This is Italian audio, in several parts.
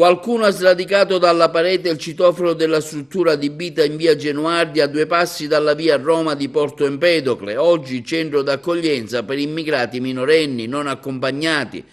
Qualcuno ha sradicato dalla parete il citofono della struttura adibita in via Genuardi a 2 passi dalla via Roma di Porto Empedocle, oggi centro d'accoglienza per immigrati minorenni non accompagnati.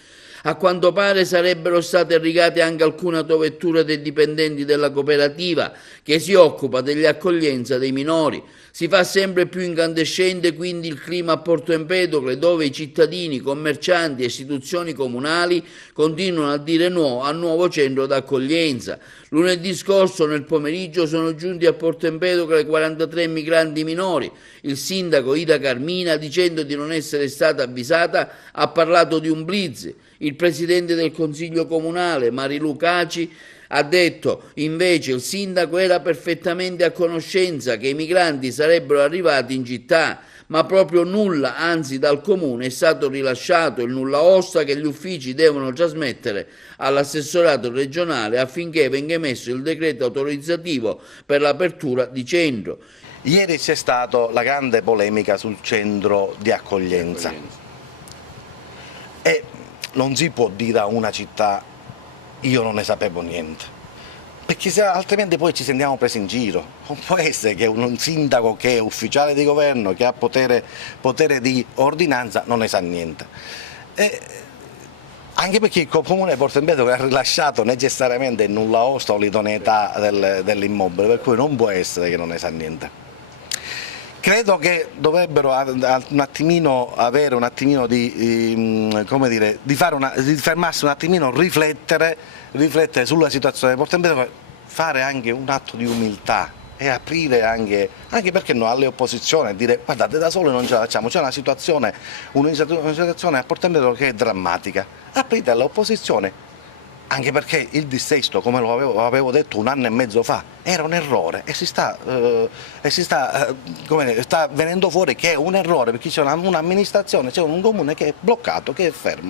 A quanto pare sarebbero state irrigate anche alcune autovetture dei dipendenti della cooperativa che si occupa dell'accoglienza dei minori. Si fa sempre più incandescente quindi il clima a Porto Empedocle, dove i cittadini, commercianti e istituzioni comunali continuano a dire no al nuovo centro d'accoglienza. Lunedì scorso nel pomeriggio sono giunti a Porto Empedocle 43 migranti minori. Il sindaco Ida Carmina, dicendo di non essere stata avvisata, ha parlato di un blitz. Il presidente del Consiglio Comunale, Marilu Caci, ha detto invece il sindaco era perfettamente a conoscenza che i migranti sarebbero arrivati in città, ma proprio nulla, anzi dal comune è stato rilasciato il nulla osta che gli uffici devono trasmettere all'assessorato regionale affinché venga emesso il decreto autorizzativo per l'apertura di centro. Ieri c'è stata la grande polemica sul centro di accoglienza e non si può dire a una città io non ne sapevo niente, perché altrimenti poi ci sentiamo presi in giro. Non può essere che un sindaco che è ufficiale di governo, che ha potere di ordinanza, non ne sa niente. Anche perché il comune di Porto Empedocle ha rilasciato necessariamente il nulla osta o l'idoneità dell'immobile, per cui non può essere che non ne sa niente. Credo che dovrebbero un attimino avere un attimino di fermarsi un attimino, riflettere sulla situazione di Porto Empedocle, fare anche un atto di umiltà e aprire anche perché no, alle opposizioni, e dire guardate da soli non ce la facciamo, c'è una situazione a Porto Empedocle che è drammatica, aprite all'opposizione. Anche perché il dissesto, come lo avevo detto 1 anno e mezzo fa, era un errore e sta venendo fuori che è un errore perché c'è un'amministrazione, c'è un comune che è bloccato, che è fermo.